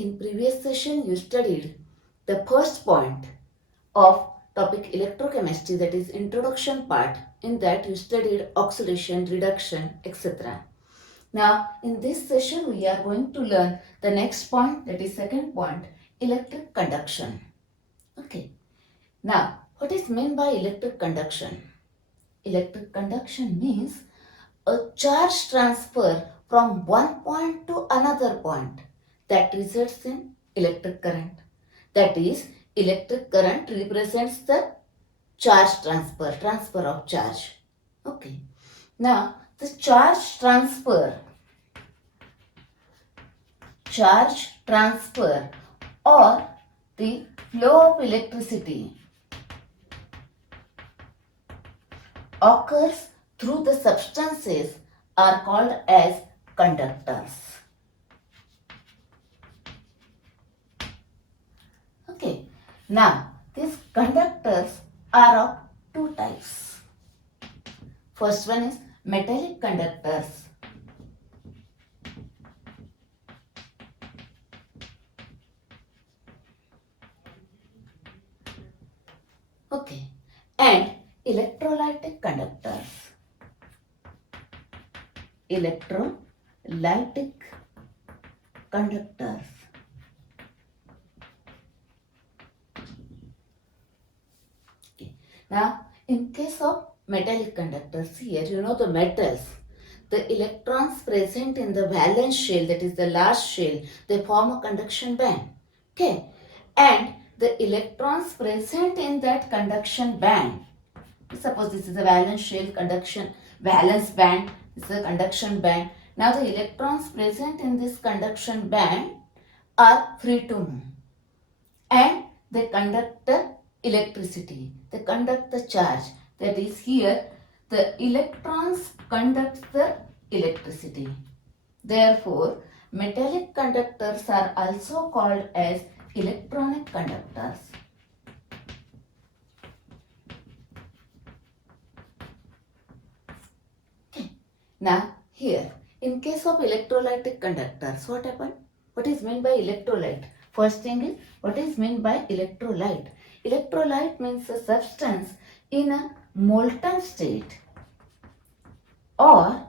In previous session, you studied the first point of topic electrochemistry, that is introduction part. In that you studied oxidation, reduction, etc. Now in this session we are going to learn the next point, that is second point, electric conduction. Okay. Now what is meant by electric conduction? Electric conduction means a charge transfer from one point to another point that results in electric current. That is, electric current represents the charge transfer of charge. Okay. Now, the charge transfer or the flow of electricity occurs through the substances are called as conductors. Okay. Now, these conductors are of two types. First one is metallic conductors. Okay. And electrolytic conductors. Electrolytic conductors. Okay. Now, in case of metallic conductors, here you know the metals, the electrons present in the valence shell, that is the last shell, they form a conduction band. Okay. And the electrons present in that conduction band, suppose this is a valence shell, valence band, this is a conduction band. Now the electrons present in this conduction band are free to move and they conduct the electricity, they conduct the charge. That is, here the electrons conduct the electricity. Therefore, metallic conductors are also called as electronic conductors. Okay. Now here, in case of electrolytic conductors, what happened? What is meant by electrolyte? First thing is, what is meant by electrolyte? Electrolyte means a substance in a molten state or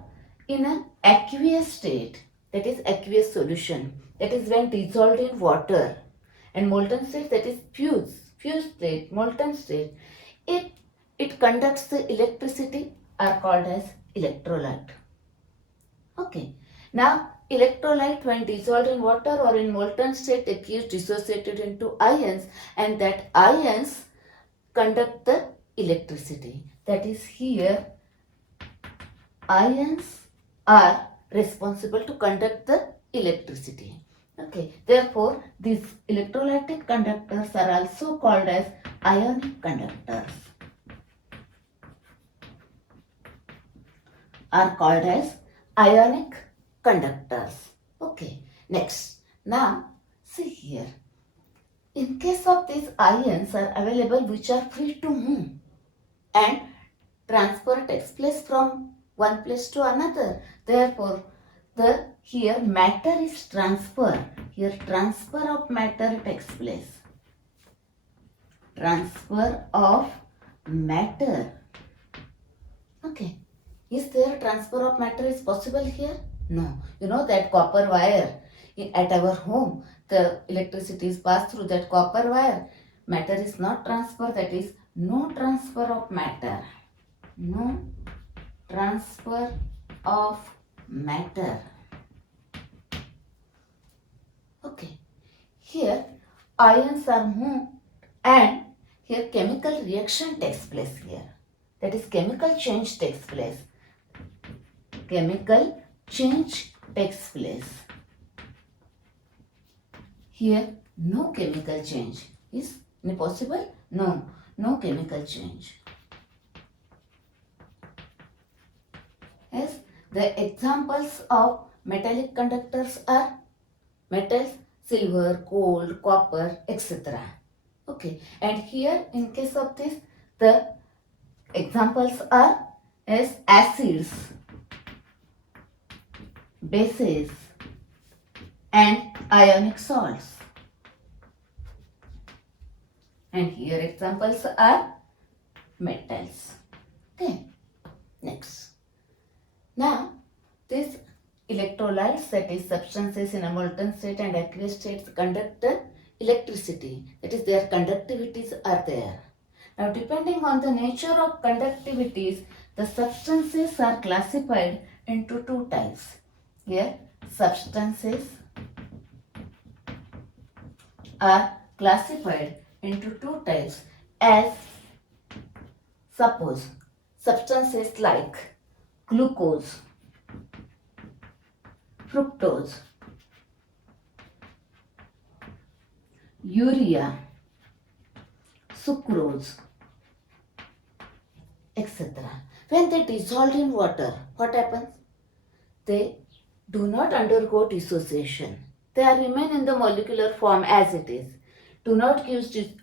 in an aqueous state, that is aqueous solution, that is when dissolved in water, and molten state, that is fused state, molten state. If it conducts the electricity, are called as electrolyte. Okay. Now electrolyte when dissolved in water or in molten state, it is dissociated into ions and that ions conduct the electricity. That is, here ions are responsible to conduct the electricity. Okay. Therefore, these electrolytic conductors are also called as ionic conductors. Are called as ionic conductors. Okay. Next. Now, see here. In case of these ions are available which are free to move and transfer takes place from one place to another. Therefore, here matter is transfer. Here transfer of matter takes place. Transfer of matter. Okay. Is there transfer of matter is possible here? No. You know that copper wire at our home, the electricity is passed through that copper wire. Matter is not transferred, that is no transfer of matter. No transfer of matter. Okay. Here ions are moved and here chemical reaction takes place here. That is chemical change takes place. Chemical change takes place. Here no chemical change. Is it possible? No. No chemical change. Yes, the examples of metallic conductors are metals, silver, gold, copper, etc. Okay, and here in case of this, the examples are as acids, bases, and ionic salts. And here examples are metals. Okay, next. Now, these electrolytes, that is substances in a molten state and aqueous states, conduct electricity. That is, their conductivities are there. Now, depending on the nature of conductivities, the substances are classified into two types. Here, substances are classified into two types as, suppose, substances like glucose, fructose, urea, sucrose, etc. When they dissolve in water, what happens? They do not undergo dissociation. They remain in the molecular form as it is. Do not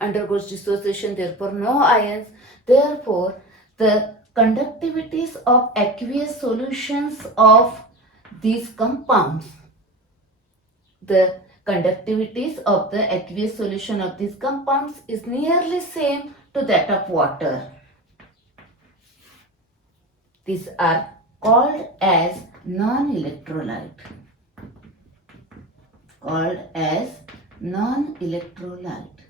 undergo dissociation, therefore no ions. Therefore, the conductivities of aqueous solutions of these compounds, the conductivities of the aqueous solution of these compounds is nearly same to that of water. These are called as non-electrolyte. Called as non-electrolyte.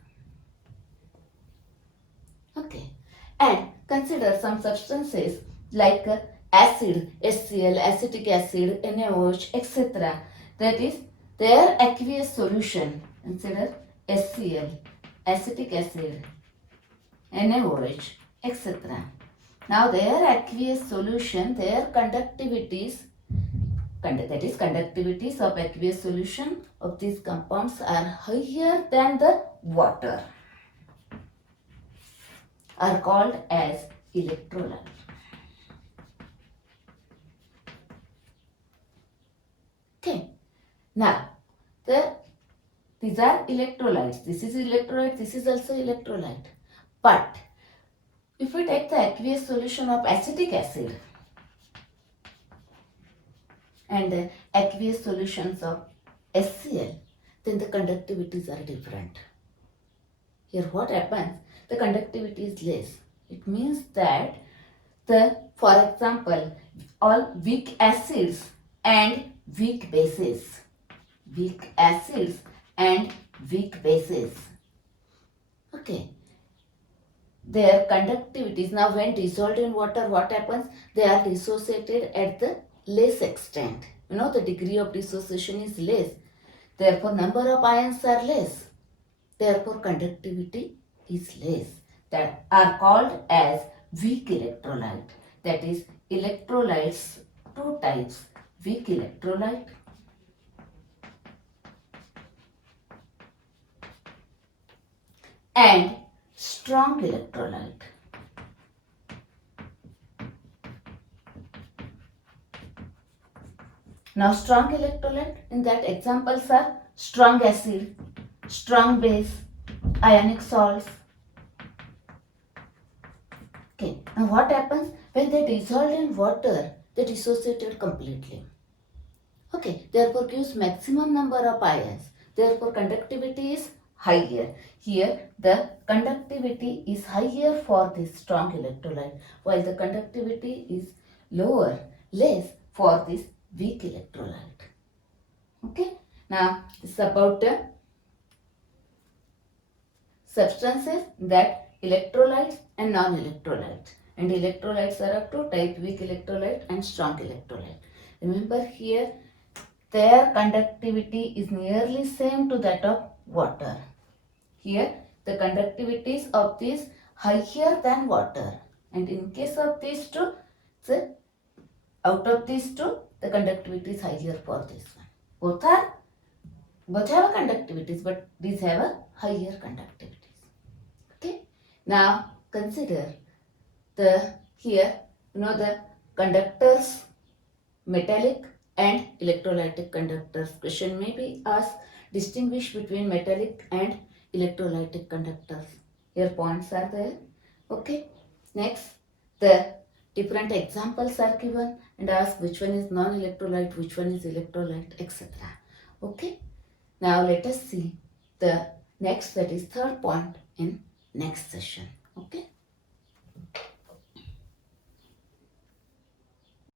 Okay. And consider some substances like acid, HCl, acetic acid, NaOH, etc. That is their aqueous solution. Consider HCl, acetic acid, NaOH, etc. Now their aqueous solution, their conductivities, that is conductivities of aqueous solution of these compounds are higher than the water, are called as electrolyte. Okay. Now, these are electrolytes. This is electrolyte, this is also electrolyte. But if we take the aqueous solution of acetic acid and the aqueous solutions of HCl, then the conductivities are different. Here what happens? The conductivity is less. It means that for example, all weak acids and weak bases, weak acids and weak bases, okay, their conductivities, now when dissolved in water, what happens? They are dissociated at the less extent. The degree of dissociation is less. Therefore, number of ions are less. Therefore, conductivity is less. That are called as weak electrolyte. That is, electrolytes, two types, weak electrolyte and strong electrolyte. Now, strong electrolyte, in that examples are strong acid, strong base, ionic salts. Okay, now what happens? When they dissolve in water, they dissociated completely. Okay, therefore gives maximum number of ions. Therefore conductivity is higher. Here the conductivity is higher for this strong electrolyte, while the conductivity is less for this weak electrolyte. Okay, now this is about the substances, that electrolytes and non-electrolytes. And electrolytes are of two types, weak electrolyte and strong electrolyte. Remember here, their conductivity is nearly same to that of water. Here the conductivities of these higher than water, and in case of these two, so out of these two, the conductivity is higher for this one. Both have a conductivities, but these have a higher conductivities. Okay. Now consider the conductors, metallic and electrolytic conductors. Question may be asked, distinguish between metallic and electrolytic conductors. Here points are there. Okay. Next, the different examples are given and asked which one is non-electrolyte, which one is electrolyte, etc. Okay. Now let us see the next, that is third point, in next session. Okay.